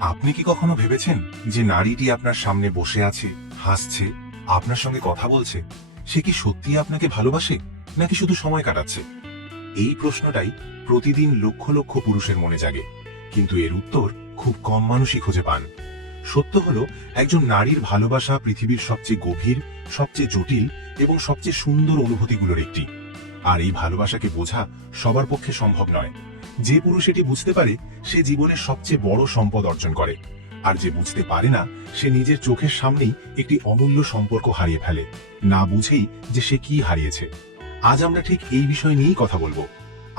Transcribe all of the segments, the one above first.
আপনি কি কখনো ভেবেছেন যে নারীটি আপনার সামনে বসে আছে, হাসছে, আপনার সঙ্গে কথা বলছে, সে কি সত্যি আপনাকে ভালোবাসে নাকি শুধু সময় কাটাচ্ছে? এই প্রশ্নটাই প্রতিদিন লক্ষ লক্ষ পুরুষের মনে জাগে, কিন্তু এর উত্তর খুব কম মানুষই খুঁজে পান। সত্য হলো, একজন নারীর ভালোবাসা পৃথিবীর সবচেয়ে গভীর, সবচেয়ে জটিল এবং সবচেয়ে সুন্দর অনুভূতিগুলোর একটি। আর এই ভালোবাসাকে বোঝা সবার পক্ষে সম্ভব নয়। যে পুরুষ এটি বুঝতে পারে, সে জীবনের সবচেয়ে বড় সম্পদ অর্জন করে। আর যে বুঝতে পারে না, সে নিজের চোখের সামনেই একটি অমূল্য সম্পর্ক হারিয়ে ফেলে, না বুঝেই যে সে কি হারিয়েছে। আজ আমরা ঠিক এই বিষয় নিয়েই কথা বলবো।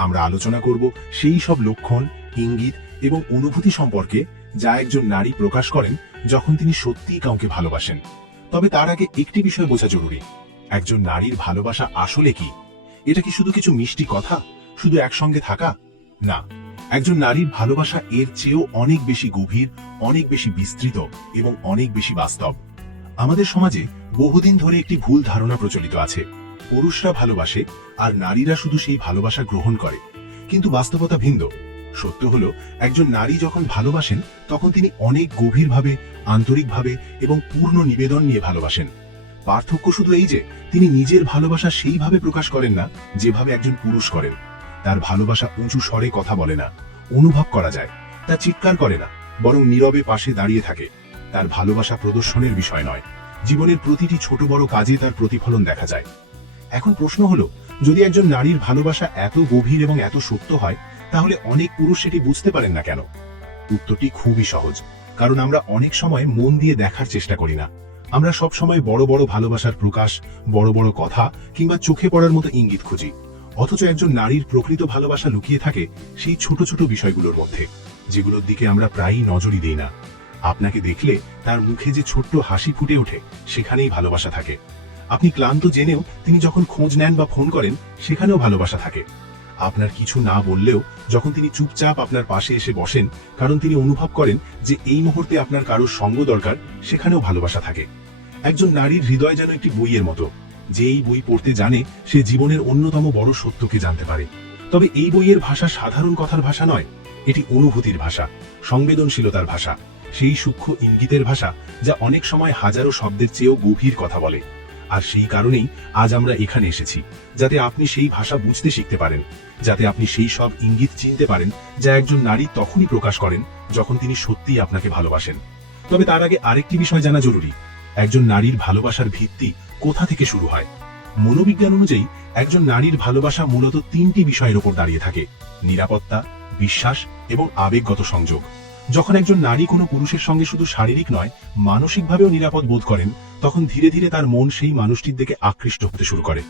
আমরা আলোচনা করব সেই সব লক্ষণ, ইঙ্গিত এবং অনুভূতি সম্পর্কে যা একজন নারী প্রকাশ করেন যখন তিনি সত্যিই কাউকে ভালোবাসেন। তবে তার আগে একটি বিষয় বোঝা জরুরি: একজন নারীর ভালোবাসা আসলে কি? এটা কি শুধু কিছু মিষ্টি কথা, শুধু একসঙ্গে থাকা? না, একজন নারীর ভালোবাসা এর চেয়েও অনেক বেশি গভীর, অনেক বেশি বিস্তৃত এবং অনেক বেশি বাস্তব। আমাদের সমাজে বহুদিন ধরে একটি ভুল ধারণা প্রচলিত আছে: পুরুষরা ভালোবাসে আর নারীরা শুধু সেই ভালোবাসা গ্রহণ করে। কিন্তু বাস্তবতা ভিন্ন। সত্য হলো, একজন নারী যখন ভালোবাসেন তখন তিনি অনেক গভীরভাবে, আন্তরিকভাবে এবং পূর্ণ নিবেদন নিয়ে ভালোবাসেন। পার্থক্য শুধু এই যে তিনি নিজের ভালোবাসা সেইভাবে প্রকাশ করেন না যেভাবে একজন পুরুষ করেন। তার ভালোবাসা উঁচু স্বরে কথা বলে না, অনুভব করা যায়। তা চিৎকার করে না, বরং নীরবে পাশে দাঁড়িয়ে থাকে। তার ভালোবাসা প্রদর্শনের বিষয় নয়, জীবনের প্রতিটি ছোট বড় কাজে তার প্রতিফলন দেখা যায়। এখন প্রশ্ন হলো, যদি একজন নারীর ভালোবাসা এত গভীর এবং এত সত্য হয়, তাহলে অনেক পুরুষ সেটি বুঝতে পারেন না কেন? উত্তরটি খুবই সহজ: কারণ আমরা অনেক সময় মন দিয়ে দেখার চেষ্টা করি না। আমরা সব সময় বড় বড় ভালোবাসার প্রকাশ, বড় বড় কথা কিংবা চোখে পড়ার মতো ইঙ্গিত খুঁজি। অথচ একজন নারীর প্রকৃত ভালোবাসা লুকিয়ে থাকে সেই ছোট ছোট বিষয়গুলোর মধ্যে, যেগুলোর দিকে আমরা প্রায়ই নজরই দিই না। আপনাকে দেখলে তার মুখে যে ছোট্ট হাসি ফুটে ওঠে, সেখানেই ভালোবাসা থাকে। আপনি ক্লান্ত জেনেও তিনি যখন খোঁজ নেন বা ফোন করেন, সেখানেও ভালোবাসা থাকে। আপনার কিছু না বললেও যখন তিনি চুপচাপ আপনার পাশে এসে বসেন, কারণ তিনি অনুভব করেন যে এই মুহূর্তে আপনার কারোর সঙ্গ দরকার, সেখানেও ভালোবাসা থাকে। একজন নারীর হৃদয় যেন একটি বইয়ের মতো। যে এই বই পড়তে জানে, সে জীবনের অন্যতম বড় সত্যকে জানতে পারে। তবে এই বইয়ের ভাষা সাধারণ কথার ভাষা নয়, এটি অনুভূতির ভাষা, সংবেদনশীলতার ভাষা, সেই সূক্ষ্ম ইঙ্গিতের ভাষা যা অনেক সময় হাজারো শব্দের চেয়েও গভীর কথা বলে। আর সেই কারণেই আজ আমরা এখানে এসেছি, যাতে আপনি সেই ভাষা বুঝতে শিখতে পারেন, যাতে আপনি সেই সব ইঙ্গিত চিনতে পারেন যা একজন নারী তখনই প্রকাশ করেন যখন তিনি সত্যিই আপনাকে ভালোবাসেন। তবে তার আগে আরেকটি বিষয় জানা জরুরি: একজন নারীর ভালোবাসার ভিত্তি কোথা থেকে শুরু হয়। মনোবিজ্ঞান অনুযায়ী একজন নারীর ভালোবাসা মূলত তিনটি বিষয়ের উপর দাঁড়িয়ে থাকে: নিরাপত্তা, বিশ্বাস এবং আবেগগত সংযোগ। যখন একজন নারী কোনো পুরুষের সঙ্গে শুধু শারীরিক নয়, মানসিকভাবেও নিরাপদ বোধ করেন, তখন ধীরে ধীরে তার মন সেই মানুষটির দিকে আকৃষ্ট হতে শুরু করে।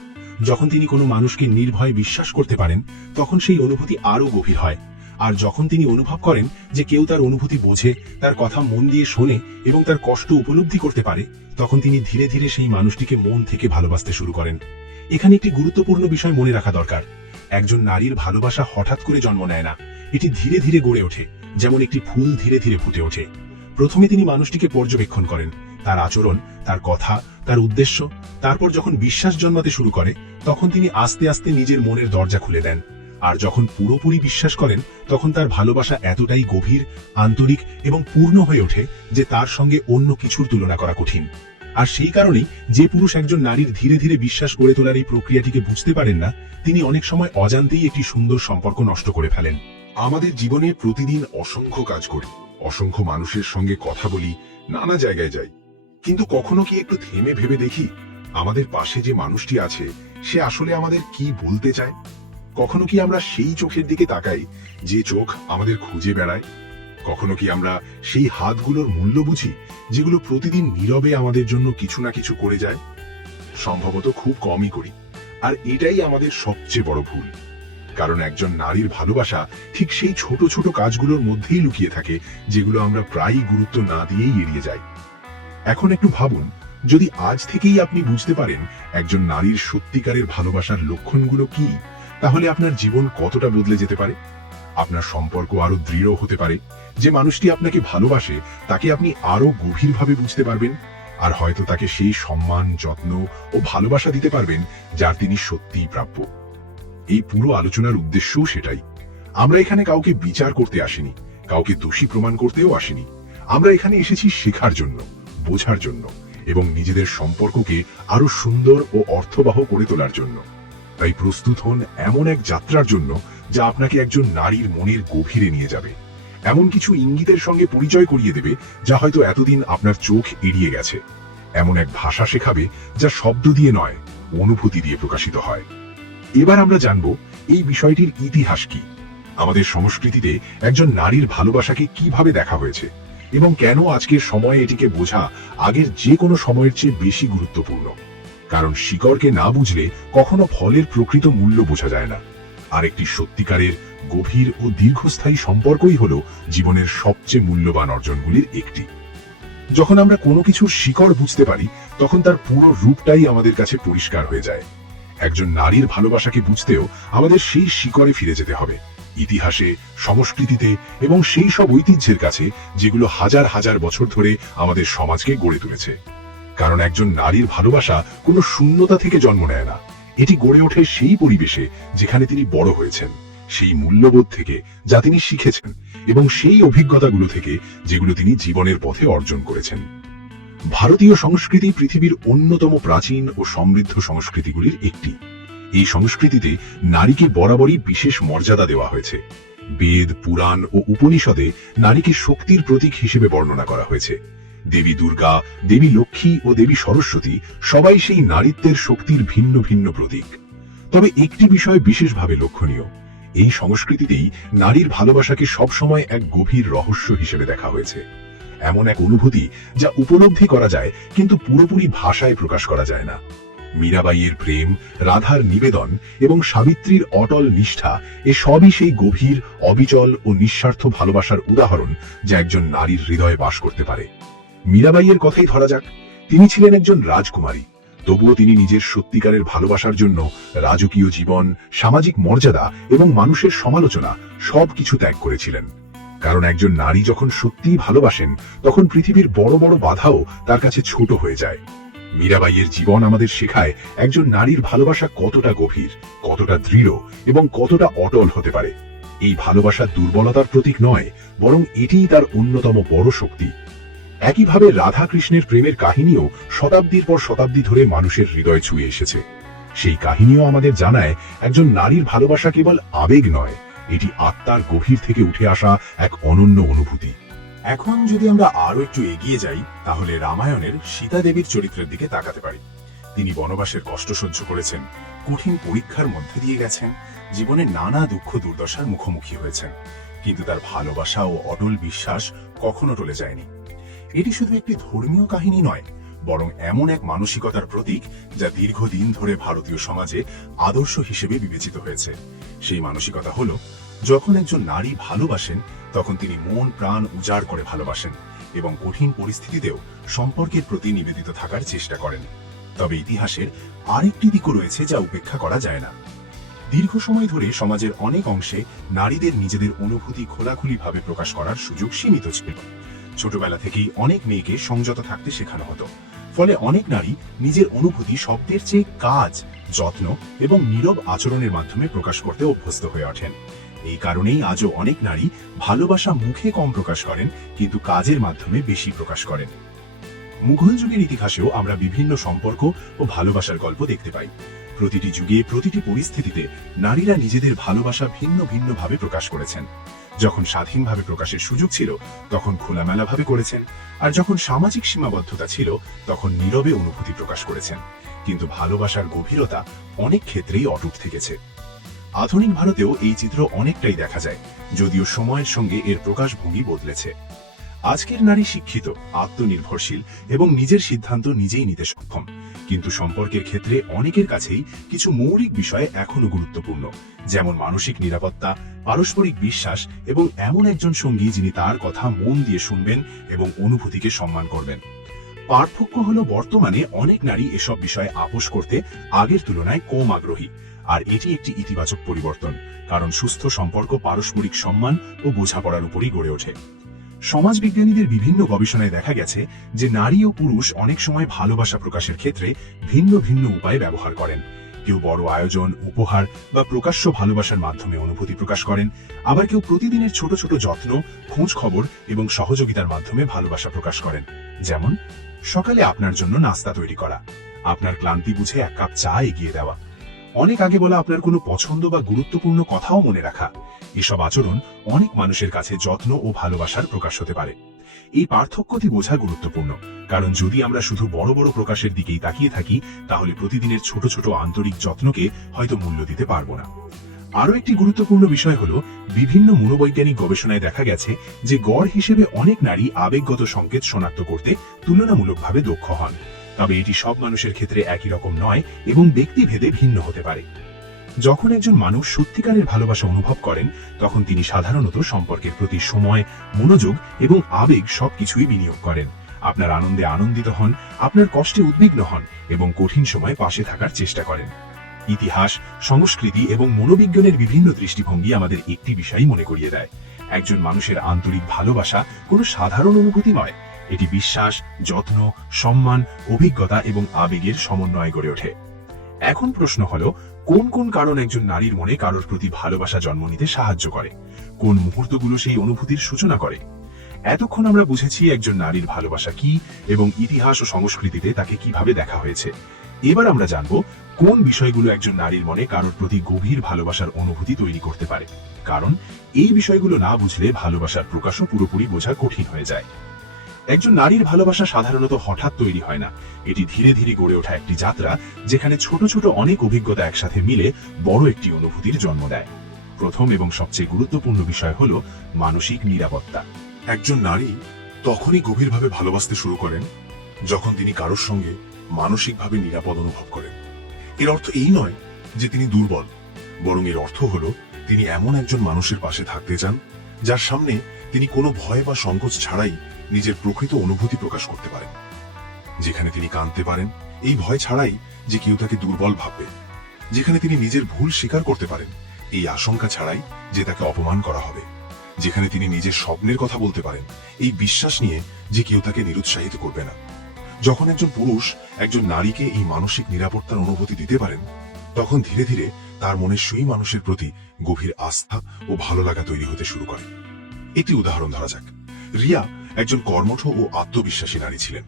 যখন তিনি কোনো মানুষকে নির্ভয়ে বিশ্বাস করতে পারেন, তখন সেই অনুভূতি আরও গভীর হয়। আর যখন তিনি অনুভব করেন যে কেউ তার অনুভূতি বোঝে, তার কথা মন দিয়ে শোনে এবং তার কষ্ট উপলব্ধি করতে পারে, তখন তিনি ধীরে ধীরে সেই মানুষটিকে মন থেকে ভালোবাসতে শুরু করেন। এখানে একটি গুরুত্বপূর্ণ বিষয় মনে রাখা দরকার: একজন নারীর ভালোবাসা হঠাৎ করে জন্ম নেয় না, এটি ধীরে ধীরে গড়ে ওঠে, যেমন একটি ফুল ধীরে ধীরে ফুটে ওঠে। প্রথমে তিনি মানুষটিকে পর্যবেক্ষণ করেন, তার আচরণ, তার কথা, তার উদ্দেশ্য। তারপর যখন বিশ্বাস জন্মাতে শুরু করে, তখন তিনি আস্তে আস্তে নিজের মনের দরজা খুলে দেন। আর যখন পুরোপুরি বিশ্বাস করেন, তখন তার ভালোবাসা এতটাই গভীর, আন্তরিক এবং পূর্ণ হয়ে ওঠে যে তার সঙ্গে অন্য কিছুর তুলনা করা কঠিন। আর সেই কারণেই যে পুরুষ একজন নারীর ধীরে ধীরে বিশ্বাস গড়ে তোলার এই প্রক্রিয়াটিকে বুঝতে পারেন না, তিনি অনেক সময় অজান্তেই একটি সুন্দর সম্পর্ক নষ্ট করে ফেলেন। আমাদের জীবনে প্রতিদিন অসংখ্য কাজ করি, অসংখ্য মানুষের সঙ্গে কথা বলি, নানা জায়গায় যাই। কিন্তু কখনো কি একটু থেমে ভেবে দেখি, আমাদের পাশে যে মানুষটি আছে, সে আসলে আমাদের কি বলতে চায়? কখনো কি আমরা সেই চোখের দিকে তাকাই যে চোখ আমাদের খুঁজে বেড়ায়? কখনো কি আমরা সেই হাতগুলোর মূল্য বুঝি যেগুলো প্রতিদিন নীরবে আমাদের জন্য কিছু না কিছু করে যায়? সম্ভবত খুব কমই করি। আর এটাই আমাদের সবচেয়ে বড় ভুল। কারণ একজন নারীর ভালোবাসা ঠিক সেই ছোট ছোট কাজগুলোর মধ্যেই লুকিয়ে থাকে, যেগুলো আমরা প্রায়ই গুরুত্ব না দিয়েই এড়িয়ে যাই। এখন একটু ভাবুন, যদি আজ থেকেই আপনি বুঝতে পারেন একজন নারীর সত্যিকারের ভালোবাসার লক্ষণগুলো কি, তাহলে আপনার জীবন কতটা বদলে যেতে পারে। আপনার সম্পর্ক আরো দৃঢ় হতে পারে। যে মানুষটি আপনাকে ভালোবাসে, তাকে আপনি আরো গভীরভাবে বুঝতে পারবেন। আর হয়তো তাকে সেই সম্মান, যত্ন ও ভালোবাসা দিতে পারবেন যার তিনি সত্যিই প্রাপ্য। এই পুরো আলোচনার উদ্দেশ্যও সেটাই। আমরা এখানে কাউকে বিচার করতে আসিনি, কাউকে দোষী প্রমাণ করতেও আসিনি। আমরা এখানে এসেছি শেখার জন্য, বোঝার জন্য এবং নিজেদের সম্পর্ককে আরো সুন্দর ও অর্থবহ করে তোলার জন্য। তাই প্রস্তুত হন এমন এক যাত্রার জন্য যা আপনাকে একজন নারীর মনের গভীরে নিয়ে যাবে, এমন কিছু ইঙ্গিতের সঙ্গে পরিচয় করিয়ে দেবে যা হয়তো এতদিন আপনার চোখ এড়িয়ে গেছে, এমন এক ভাষা শেখাবে যা শব্দ দিয়ে নয়, অনুভূতি দিয়ে প্রকাশিত হয়। এবার আমরা জানব এই বিষয়টির ইতিহাস কি, আমাদের সংস্কৃতিতে একজন নারীর ভালোবাসাকে কিভাবে দেখা হয়েছে এবং কেন আজকের সময়ে এটিকে বোঝা আগের যে কোনো সময়ের চেয়ে বেশি গুরুত্বপূর্ণ। কারণ শিকড়কে না বুঝলে কখনো ফলের প্রকৃত মূল্য বোঝা যায় না। আর একটি সত্যিকারের গভীর ও দীর্ঘস্থায়ী সম্পর্কই হলো জীবনের সবচেয়ে মূল্যবান অর্জনগুলির একটি। যখন আমরা কোনো কিছুর শিকড় বুঝতে পারি তখন তার পুরো রূপটাই আমাদের কাছে পরিষ্কার হয়ে যায়। একজন নারীর ভালোবাসাকে বুঝতেও আমাদের সেই শিকড়ে ফিরে যেতে হবে, ইতিহাসে, সংস্কৃতিতে এবং সেই সব ঐতিহ্যের কাছে যেগুলো হাজার হাজার বছর ধরে আমাদের সমাজকে গড়ে তুলেছে। কারণ একজন নারীর ভালোবাসা কোনো শূন্যতা থেকে জন্ম নেয় না, এটি গড়ে ওঠে সেই পরিবেশে যেখানে তিনি বড় হয়েছেন, সেই মূল্যবোধ থেকে যা তিনি শিখেছেন এবং সেই অভিজ্ঞতাগুলো থেকে যেগুলো তিনি জীবনের পথে অর্জন করেছেন। ভারতীয় সংস্কৃতি পৃথিবীর অন্যতম প্রাচীন ও সমৃদ্ধ সংস্কৃতিগুলির একটি। এই সংস্কৃতিতে নারীকে বরাবরই বিশেষ মর্যাদা দেওয়া হয়েছে। বেদ, পুরাণ ও উপনিষদে নারীকে শক্তির প্রতীক হিসেবে বর্ণনা করা হয়েছে। দেবী দুর্গা, দেবী লক্ষ্মী ও দেবী সরস্বতী সবাই সেই নারীত্বের শক্তির ভিন্ন ভিন্ন প্রতীক। তবে একটি বিষয় বিশেষভাবে লক্ষণীয়, এই সংস্কৃতিতেই নারীর ভালোবাসাকে সবসময় এক গভীর রহস্য হিসেবে দেখা হয়েছে, এমন এক অনুভূতি যা উপলব্ধি করা যায় কিন্তু পুরোপুরি ভাষায় প্রকাশ করা যায় না। মীরাবাইয়ের প্রেম, রাধার নিবেদন এবং সাবিত্রীর অটল নিষ্ঠা, এ সবই সেই গভীর, অবিচল ও নিঃস্বার্থ ভালোবাসার উদাহরণ যা একজন নারীর হৃদয়ে বাস করতে পারে। মীরাবাইয়ের কথাই ধরা যাক, তিনি ছিলেন একজন রাজকুমারী, তবুও তিনি নিজের সত্যিকারের ভালোবাসার জন্য রাজকীয় জীবন, সামাজিক মর্যাদা এবং মানুষের সমালোচনা সবকিছু ত্যাগ করেছিলেন। কারণ একজন নারী যখন সত্যিই ভালোবাসেন তখন পৃথিবীর বড় বড় বাধাও তার কাছে ছোট হয়ে যায়। মীরাবাইয়ের জীবন আমাদের শেখায় একজন নারীর ভালোবাসা কতটা গভীর, কতটা দৃঢ় এবং কতটা অটল হতে পারে। এই ভালোবাসা দুর্বলতার প্রতীক নয়, বরং এটিই তার অন্যতম বড় শক্তি। একইভাবে রাধা কৃষ্ণের প্রেমের কাহিনীও শতাব্দীর পর শতাব্দী ধরে মানুষের হৃদয় ছুঁয়ে এসেছে। সেই কাহিনীও আমাদের জানায় একজন নারীর ভালোবাসা কেবল আবেগ নয়, এটি আত্মার গভীর থেকে উঠে আসা এক অনন্য অনুভূতি। এখন যদি আমরা আরো একটু এগিয়ে যাই তাহলে রামায়ণের সীতা দেবীর চরিত্রের দিকে তাকাতে পারি। তিনি বনবাসের কষ্ট সহ্য করেছেন, কঠিন পরীক্ষার মধ্যে দিয়ে গেছেন, জীবনে নানা দুঃখ দুর্দশার মুখোমুখি হয়েছেন, কিন্তু তার ভালোবাসা ও অটল বিশ্বাস কখনো টলে যায়নি। এটি শুধু একটি ধর্মীয় কাহিনী নয়, বরং এমন এক মানসিকতার প্রতীক যা দীর্ঘদিন ধরে ভারতীয় সমাজে আদর্শ হিসেবে বিবেচিত হয়েছে। সেই মানসিকতা হলো, যখন একজন নারী ভালোবাসেন তখন তিনি মন প্রাণ উজাড় করে ভালোবাসেন এবং কঠিন পরিস্থিতিতেও সম্পর্কের প্রতি নিবেদিত থাকার চেষ্টা করেন। তবে ইতিহাসের আরেকটি দিকও রয়েছে যা উপেক্ষা করা যায় না। দীর্ঘ সময় ধরে সমাজের অনেক অংশে নারীদের নিজেদের অনুভূতি খোলাখুলিভাবে প্রকাশ করার সুযোগ সীমিত ছিল। ছোটবেলা থেকেই অনেক মেয়েকে সংযত থাকতে শেখানো হতো, ফলে অনেক নারী নিজের অনুভূতি শব্দের চেয়ে কাজ, যত্ন এবং নীরব আচরণের মাধ্যমে প্রকাশ করতে অভ্যস্ত হয়ে ওঠেন। এই কারণেই আজও অনেক নারী ভালোবাসা মুখে কম প্রকাশ করেন, কিন্তু কাজের মাধ্যমে বেশি প্রকাশ করেন। মুঘল যুগের ইতিহাসেও আমরা বিভিন্ন সম্পর্ক ও ভালোবাসার গল্প দেখতে পাই। প্রতিটি যুগে, প্রতিটি পরিস্থিতিতে নারীরা নিজেদের ভালোবাসা ভিন্ন ভিন্ন ভাবে প্রকাশ করেছেন। যখন স্বাধীনভাবে প্রকাশের সুযোগ ছিল তখন খোলামেলাভাবে করেছেন, আর যখন সামাজিক সীমাবদ্ধতা ছিল তখন নীরবে অনুভূতি প্রকাশ করেছেন। কিন্তু ভালোবাসার গভীরতা অনেক ক্ষেত্রেই অটুট থেকেছে। আধুনিক ভারতেও এই চিত্র অনেকটাই দেখা যায়, যদিও সময়ের সঙ্গে এর প্রকাশভঙ্গি বদলেছে। আজকের নারী শিক্ষিত, আত্মনির্ভরশীল এবং নিজের সিদ্ধান্ত নিজেই নিতে সক্ষম, কিন্তু সম্পর্কের ক্ষেত্রে অনেকের কাছেই কিছু মৌলিক বিষয় এখনো গুরুত্বপূর্ণ, যেমন মানসিক নিরাপত্তা, পারস্পরিক বিশ্বাস এবং এমন একজন সঙ্গী যিনি তার কথা মন দিয়ে শুনবেন এবং অনুভূতিকে সম্মান করবেন। পার্থক্য হলো, বর্তমানে অনেক নারী এসব বিষয়ে আপোষ করতে আগের তুলনায় কম আগ্রহী, আর এটি একটি ইতিবাচক পরিবর্তন, কারণ সুস্থ সম্পর্ক পারস্পরিক সম্মান ও বোঝাপড়ার উপরই গড়ে ওঠে। সমাজবিজ্ঞানীদের বিভিন্ন গবেষণায় দেখা গেছে যে নারী ও পুরুষ অনেক সময় ভালোবাসা প্রকাশের ক্ষেত্রে ভিন্ন ভিন্ন উপায় ব্যবহার করেন। কেউ বড় আয়োজন, উপহার বা প্রকাশ্য ভালোবাসার মাধ্যমে অনুভূতি প্রকাশ করেন। আবার কেউ প্রতিদিনের ছোট ছোট যত্ন, খোঁজ খবর এবং সহযোগিতার মাধ্যমে ভালোবাসা প্রকাশ করেন। যেমন সকালে আপনার জন্য নাস্তা তৈরি করা, আপনার ক্লান্তি বুঝে এক কাপ চা এগিয়ে দেওয়া, অনেক আগে বলা আপনার কোনো পছন্দ বা গুরুত্বপূর্ণ কথাও মনে রাখা। এসব আচরণ অনেক মানুষের কাছে যত্ন ও ভালোবাসার প্রকাশ হতে পারে। এই পার্থক্যটি বোঝা গুরুত্বপূর্ণ, কারণ যদি আমরা শুধু বড় বড় প্রকাশের দিকেই তাকিয়ে থাকি, তাহলে প্রতিদিনের ছোট ছোট আন্তরিক যত্নকে হয়তো মূল্য দিতে পারবো না। আরও একটি গুরুত্বপূর্ণ বিষয় হলো, বিভিন্ন মনোবৈজ্ঞানিক গবেষণায় দেখা গেছে যে গড় হিসেবে অনেক নারী আবেগগত সংকেত শনাক্ত করতে তুলনামূলকভাবে দক্ষ হন। তবে এটি সব মানুষের ক্ষেত্রে একই রকম নয় এবং ব্যক্তিভেদে ভিন্ন হতে পারে। যখন একজন মানুষ সত্যিকারের ভালোবাসা অনুভব করেন, তখন তিনি সাধারণত সম্পর্কের প্রতি সময়, মনোযোগ এবং আবেগ সবকিছুই বিনিয়োগ করেন। আপনার আনন্দে আনন্দিত হন, আপনার কষ্টে উদ্বিগ্ন হন এবং কঠিন সময়ে পাশে থাকার চেষ্টা করেন। ইতিহাস, সংস্কৃতি এবং মনোবিজ্ঞানের বিভিন্ন দৃষ্টিভঙ্গি আমাদের একটি বিষয় মনে করিয়ে দেয়: একজন মানুষের আন্তরিক ভালোবাসা কোনো সাধারণ অনুভূতি নয়, এটি বিশ্বাস, যত্ন, সম্মান, অভিজ্ঞতা এবং আবেগের সমন্বয়ে গড়ে ওঠে। এখন প্রশ্ন হলো, কোন কোন কারণ একজন নারীর মনে কারোর প্রতি ভালোবাসা জন্ম নিতে সাহায্য করে? কোন মুহূর্তগুলো সেই অনুভূতির সূচনা করে? এতক্ষণ আমরা বুঝেছি একজন নারীর ভালোবাসা কি এবং ইতিহাস ও সংস্কৃতিতে তাকে কিভাবে দেখা হয়েছে। এবার আমরা জানব কোন বিষয়গুলো একজন নারীর মনে কারোর প্রতি গভীর ভালোবাসার অনুভূতি তৈরি করতে পারে, কারণ এই বিষয়গুলো না বুঝলে ভালোবাসার প্রকাশও পুরোপুরি বোঝা কঠিন হয়ে যায়। একজন নারীর ভালোবাসা সাধারণত হঠাৎ তৈরি হয় না, এটি ধীরে ধীরে গড়ে ওঠা একটি যাত্রা, যেখানে ছোট ছোট অনেক অভিজ্ঞতা একসাথে মিলে বড় একটি অনুভূতির জন্ম দেয়। প্রথম এবং সবচেয়ে গুরুত্বপূর্ণ বিষয় হলো মানসিক নিরাপত্তা। একজন নারী তখনই গভীরভাবে ভালোবাসতে শুরু করেন যখন তিনি কারোর সঙ্গে মানসিকভাবে নিরাপদ অনুভব করেন। এর অর্থ এই নয় যে তিনি দুর্বল, বরং এর অর্থ হলো তিনি এমন একজন মানুষের পাশে থাকতে চান যার সামনে তিনি কোনো ভয় বা সংকোচ ছাড়াই নিজের প্রকৃত অনুভূতি প্রকাশ করতে পারেন, যেখানে তিনি কাঁদতে পারেন এই ভয় ছাড়াই যে কেউ তাকে দুর্বল ভাববে, যেখানে তিনি নিজের ভুল স্বীকার করতে পারেন এই আশঙ্কা ছাড়াই যে তাকে অপমান করা হবে, যেখানে তিনি নিজের স্বপ্নের কথা বলতে পারেন এই বিশ্বাস নিয়ে যে কেউ তাকে নিরুৎসাহিত করবে না। যখন একজন পুরুষ একজন নারীকে এই মানসিক নিরাপত্তার অনুভূতি দিতে পারেন, তখন ধীরে ধীরে তার মনে সেই মানুষের প্রতি গভীর আস্থা ও ভালো লাগা তৈরি হতে শুরু করে। একটি উদাহরণ ধরা যাক। রিয়া একজন কর্মঠ ও আত্মবিশ্বাসী নারী ছিলেন,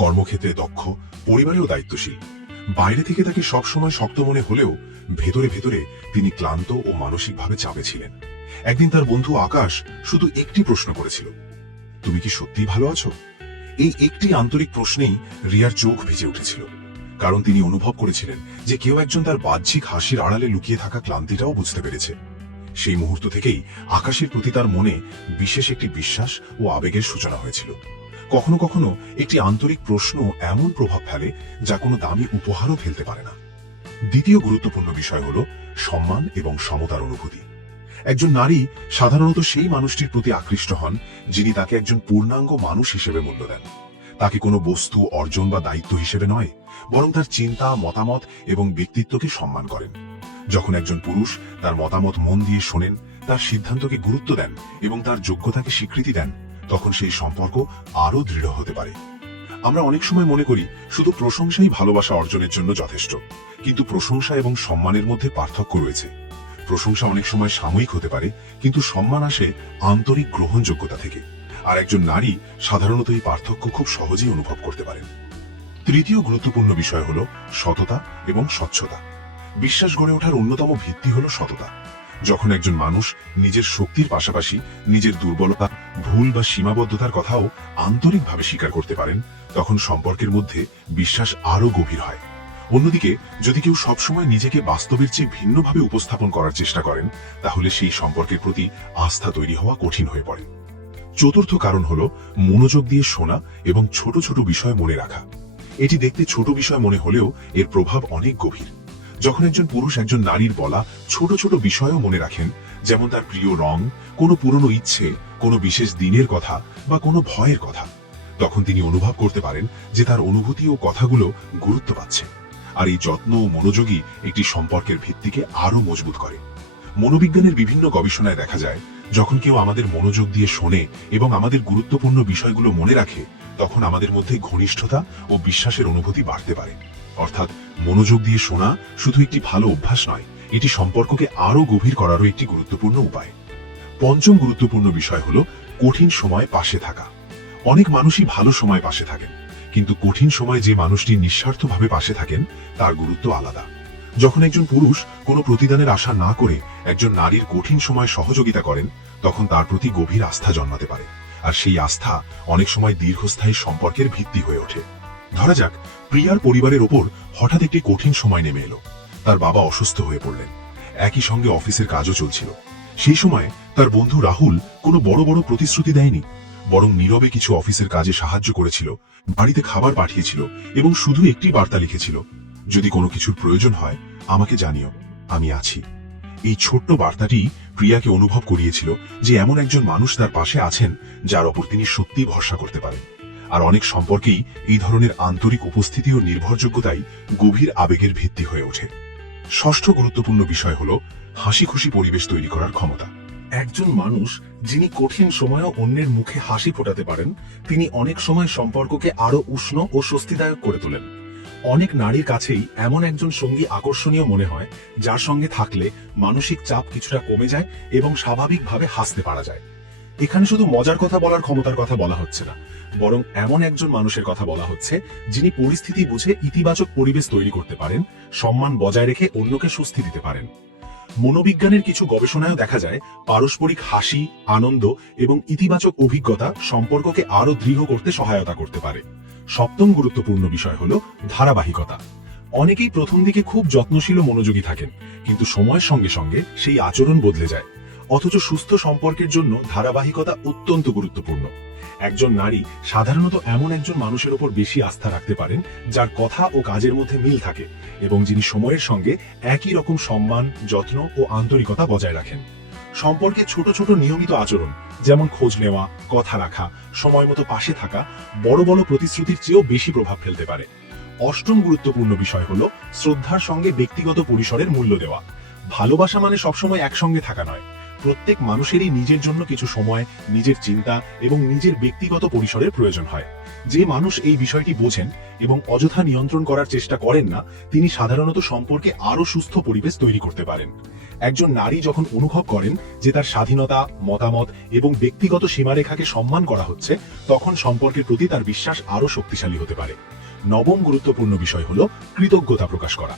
কর্মক্ষেত্রে দক্ষ, পরিবারেও দায়িত্বশীল। বাইরে থেকে তাকে সবসময় শক্ত মনে হলেও ভেতরে ভেতরে তিনি ক্লান্ত ও মানসিকভাবে চাপে ছিলেন। একদিন তার বন্ধু আকাশ শুধু একটি প্রশ্ন করেছিল, তুমি কি সত্যিই ভালো আছো? এই একটি আন্তরিক প্রশ্নেই রিয়ার চোখ ভিজে উঠেছিল, কারণ তিনি অনুভব করেছিলেন যে কেউ একজন তার বাহ্যিক হাসির আড়ালে লুকিয়ে থাকা ক্লান্তিটাও বুঝতে পেরেছে। সেই মুহূর্ত থেকেই আকাশের প্রতি তার মনে বিশেষ একটি বিশ্বাস ও আবেগের সূচনা হয়েছিল। কখনো কখনো একটি আন্তরিক প্রশ্ন এমন প্রভাব ফেলে যা কোনো দামি উপহারও ফেলতে পারে না। দ্বিতীয় গুরুত্বপূর্ণ বিষয় হলো সম্মান এবং সমতার অনুভূতি। একজন নারী সাধারণত সেই মানুষটির প্রতি আকৃষ্ট হন যিনি তাকে একজন পূর্ণাঙ্গ মানুষ হিসেবে মূল্য দেন। তাকে কোনো বস্তু, অর্জন বা দায়িত্ব হিসেবে নয়, বরং তার চিন্তা, মতামত এবং ব্যক্তিত্বকে সম্মান করেন। যখন একজন পুরুষ তার মতামত মন দিয়ে শোনেন, তার সিদ্ধান্তকে গুরুত্ব দেন এবং তার যোগ্যতাকে স্বীকৃতি দেন, তখন সেই সম্পর্ক আরও দৃঢ় হতে পারে। আমরা অনেক সময় মনে করি শুধু প্রশংসাই ভালোবাসা অর্জনের জন্য যথেষ্ট, কিন্তু প্রশংসা এবং সম্মানের মধ্যে পার্থক্য রয়েছে। প্রশংসা অনেক সময় সাময়িক হতে পারে, কিন্তু সম্মান আসে আন্তরিক গ্রহণযোগ্যতা থেকে, আর একজন নারী সাধারণত এই পার্থক্য খুব সহজেই অনুভব করতে পারেন। তৃতীয় গুরুত্বপূর্ণ বিষয় হলো সততা এবং স্বচ্ছতা। বিশ্বাস গড়ে ওঠার অন্যতম ভিত্তি হলো সততা। যখন একজন মানুষ নিজের শক্তির পাশাপাশি নিজের দুর্বলতা, ভুল বা সীমাবদ্ধতার কথাও আন্তরিকভাবে স্বীকার করতে পারেন, তখন সম্পর্কের মধ্যে বিশ্বাস আরও গভীর হয়। অন্যদিকে যদি কেউ সবসময় নিজেকে বাস্তবের চেয়ে ভিন্নভাবে উপস্থাপন করার চেষ্টা করেন, তাহলে সেই সম্পর্কের প্রতি আস্থা তৈরি হওয়া কঠিন হয়ে পড়ে। চতুর্থ কারণ হলো মনোযোগ দিয়ে শোনা এবং ছোট ছোট বিষয় মনে রাখা। এটি দেখতে ছোট বিষয় মনে হলেও এর প্রভাব অনেক গভীর। যখন একজন পুরুষ একজন নারীর বলা ছোট ছোট বিষয়ও মনে রাখেন, যেমন তার প্রিয় রং, কোনো পুরনো ইচ্ছে, কোনো বিশেষ দিনের কথা বা কোনো ভয়ের কথা, তখন তিনি অনুভব করতে পারেন যে তার অনুভূতি ও কথাগুলো গুরুত্ব পাচ্ছে। আর এই যত্ন ও মনোযোগী একটি সম্পর্কের ভিত্তিকে আরও মজবুত করে। মনোবিজ্ঞানের বিভিন্ন গবেষণায় দেখা যায়, যখন কেউ আমাদের মনোযোগ দিয়ে শোনে এবং আমাদের গুরুত্বপূর্ণ বিষয়গুলো মনে রাখে, তখন আমাদের মধ্যে ঘনিষ্ঠতা ও বিশ্বাসের অনুভূতি বাড়তে পারে। অর্থাৎ মনোযোগ দিয়ে শোনা শুধু একটি ভালো অভ্যাস নয়, এটি সম্পর্ককে আরো গভীর করারও একটি গুরুত্বপূর্ণ উপায়। পঞ্চম গুরুত্বপূর্ণ বিষয় হলো কঠিন সময় পাশে থাকা। অনেক মানুষই ভালো সময় পাশে থাকেন, কিন্তু কঠিন সময় যে মানুষটি নিঃস্বার্থভাবে পাশে থাকেন তার গুরুত্ব আলাদা। যখন একজন পুরুষ কোনো প্রতিদানের আশা না করে একজন নারীর কঠিন সময় সহযোগিতা করেন, তখন তার প্রতি গভীর আস্থা জন্মাতে পারে, আর সেই আস্থা অনেক সময় দীর্ঘস্থায়ী সম্পর্কের ভিত্তি হয়ে ওঠে। ধরা যাক, প্রিয়ার পরিবারের ওপর হঠাৎ একটি কঠিন সময় নেমে এলো। তার বাবা অসুস্থ হয়ে পড়লেন, একই সঙ্গে অফিসের কাজও চলছিল। সেই সময় তার বন্ধু রাহুল কোনো বড় বড় প্রতিশ্রুতি দেয়নি, বরং নীরবে কিছু অফিসের কাজে সাহায্য করেছিল, বাড়িতে খাবার পাঠিয়েছিল এবং শুধু একটি বার্তা লিখেছিল, যদি কোনো কিছুর প্রয়োজন হয় আমাকে জানিও, আমি আছি। এই ছোট্ট বার্তাটি প্রিয়াকে অনুভব করিয়েছিল যে এমন একজন মানুষ তার পাশে আছেন যার ওপর তিনি সত্যি ভরসা করতে পারেন। আর অনেক সম্পর্কেই এই ধরনের আন্তরিক উপস্থিতি ও নির্ভরযোগ্যতাই গভীর আবেগের ভিত্তি হয়ে ওঠে। ষষ্ঠ গুরুত্বপূর্ণ বিষয় হলো হাসি খুশি পরিবেশ তৈরি করার ক্ষমতা। একজন মানুষ যিনি কঠিন সময়েও অন্যের মুখে হাসি ফোটাতে পারেন, তিনি অনেক সময় সম্পর্ককে আরো উষ্ণ ও স্বস্তিদায়ক করে তোলেন। অনেক নারীর কাছেই এমন একজন সঙ্গী আকর্ষণীয় মনে হয়, যার সঙ্গে থাকলে মানসিক চাপ কিছুটা কমে যায় এবং স্বাভাবিকভাবে হাসতে পারা যায়। এখানে শুধু মজার কথা বলার ক্ষমতার কথা বলা হচ্ছে না, বরং এমন একজন মানুষের কথা বলা হচ্ছে যিনি পরিস্থিতি বুঝে ইতিবাচক পরিবেশ তৈরি করতে পারেন, সম্মান বজায় রেখে অন্যকে স্বস্তি দিতে পারেন। মনোবিজ্ঞানের কিছু গবেষণায়ও দেখা যায় পারস্পরিক হাসি, আনন্দ এবং ইতিবাচক অভিজ্ঞতা সম্পর্ককে আরো দৃঢ় করতে সহায়তা করতে পারে। সপ্তম গুরুত্বপূর্ণ বিষয় হলো ধারাবাহিকতা। অনেকেই প্রথম দিকে খুব যত্নশীল ও মনোযোগী থাকেন, কিন্তু সময়ের সঙ্গে সঙ্গে সেই আচরণ বদলে যায়। অথচ সুস্থ সম্পর্কের জন্য ধারাবাহিকতা অত্যন্ত গুরুত্বপূর্ণ। একজন নারী সাধারণত এমন একজন মানুষের উপর বেশি আস্থা রাখতে পারেন যার কথা ও কাজের মধ্যে মিল থাকে এবং যিনি সময়ের সঙ্গে একই রকম সম্মান, যত্ন ও আন্তরিকতা বজায় রাখেন। সম্পর্কে ছোট ছোট নিয়মিত আচরণ, যেমন খোঁজ নেওয়া, কথা রাখা, সময় মতো পাশে থাকা, বড় বড় প্রতিশ্রুতির চেয়েও বেশি প্রভাব ফেলতে পারে। অষ্টম গুরুত্বপূর্ণ বিষয় হলো শ্রদ্ধার সঙ্গে ব্যক্তিগত পরিসরের মূল্য দেওয়া। ভালোবাসা মানে সবসময় একসঙ্গে থাকা নয়। প্রত্যেক মানুষেরই নিজের জন্য কিছু সময়, নিজের চিন্তা এবং নিজের ব্যক্তিগত পরিসরের প্রয়োজন হয়। যে মানুষ এই বিষয়টি বোঝেন এবং অযথা নিয়ন্ত্রণ করার চেষ্টা করেন না, তিনি সাধারণত সম্পর্কে আরো সুস্থ পরিবেশ তৈরি করতে পারেন। একজন নারী যখন অনুভব করেন যে তার স্বাধীনতা, মতামত এবং ব্যক্তিগত সীমারেখাকে সম্মান করা হচ্ছে, তখন সম্পর্কের প্রতি তার বিশ্বাস আরো শক্তিশালী হতে পারে। নবম গুরুত্বপূর্ণ বিষয় হলো কৃতজ্ঞতা প্রকাশ করা।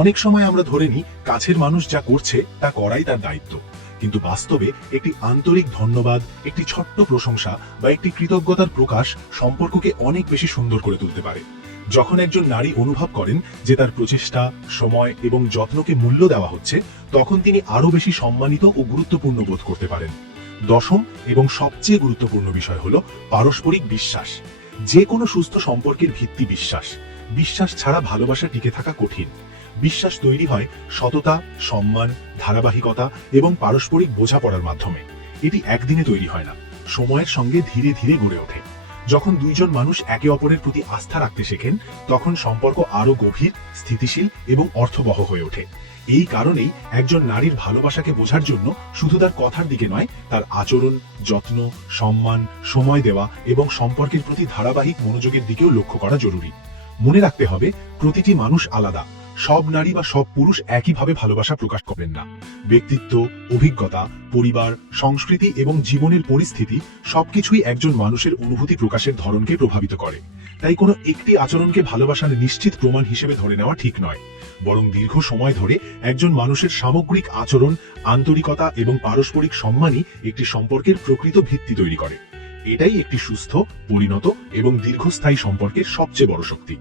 অনেক সময় আমরা ধরে নিই কাছের মানুষ যা করছে তা করাই তার দায়িত্ব, কিন্তু বাস্তবে একটি আন্তরিক ধন্যবাদ, একটি ছোট্ট প্রশংসা বা একটি কৃতজ্ঞতার প্রকাশ সম্পর্ককে অনেক বেশি সুন্দর করে তুলতে পারে। যখন একজন নারী অনুভব করেন যে তার প্রচেষ্টা, সময় এবং যত্নকে মূল্য দেওয়া হচ্ছে, তখন তিনি আরো বেশি সম্মানিত ও গুরুত্বপূর্ণ বোধ করতে পারেন। দশম এবং সবচেয়ে গুরুত্বপূর্ণ বিষয় হলো পারস্পরিক বিশ্বাস। যে কোনো সুস্থ সম্পর্কের ভিত্তি বিশ্বাস। বিশ্বাস ছাড়া ভালোবাসা টিকে থাকা কঠিন। বিশ্বাস তৈরি হয় সততা, সম্মান, ধারাবাহিকতা এবং পারস্পরিক বোঝাপড়ার মাধ্যমে। এটি একদিনে তৈরি হয় না, সময়ের সঙ্গে ধীরে ধীরে গড়ে ওঠে। যখন দুইজন মানুষ একে অপরের প্রতি আস্থা রাখতে শেখেন, তখন সম্পর্ক আরো গভীর, স্থিতিশীল এবং অর্থবহ হয়ে ওঠে। এই কারণেই একজন নারীর ভালোবাসাকে বোঝার জন্য শুধু তার কথার দিকে নয়, তার আচরণ, যত্ন, সম্মান, সময় দেওয়া এবং সম্পর্কের প্রতি ধারাবাহিক মনোযোগের দিকেও লক্ষ্য করা জরুরি। মনে রাখতে হবে, প্রতিটি মানুষ আলাদা। সব নারী বা সব পুরুষ একইভাবে ভালোবাসা প্রকাশ করেন না। ব্যক্তিত্ব, অভিজ্ঞতা, পরিবার, সংস্কৃতি এবং জীবনের পরিস্থিতি সবকিছুই একজন মানুষের অনুভূতি প্রকাশের ধরনকে প্রভাবিত করে। তাই কোনো একটি আচরণকে ভালোবাসার নিশ্চিত প্রমাণ হিসেবে ধরে নেওয়া ঠিক নয়, বরং দীর্ঘ সময় ধরে একজন মানুষের সামগ্রিক আচরণ, আন্তরিকতা এবং পারস্পরিক সম্মানই একটি সম্পর্কের প্রকৃত ভিত্তি তৈরি করে। এটাই একটি সুস্থ, পরিণত এবং দীর্ঘস্থায়ী সম্পর্কের সবচেয়ে বড় শক্তি।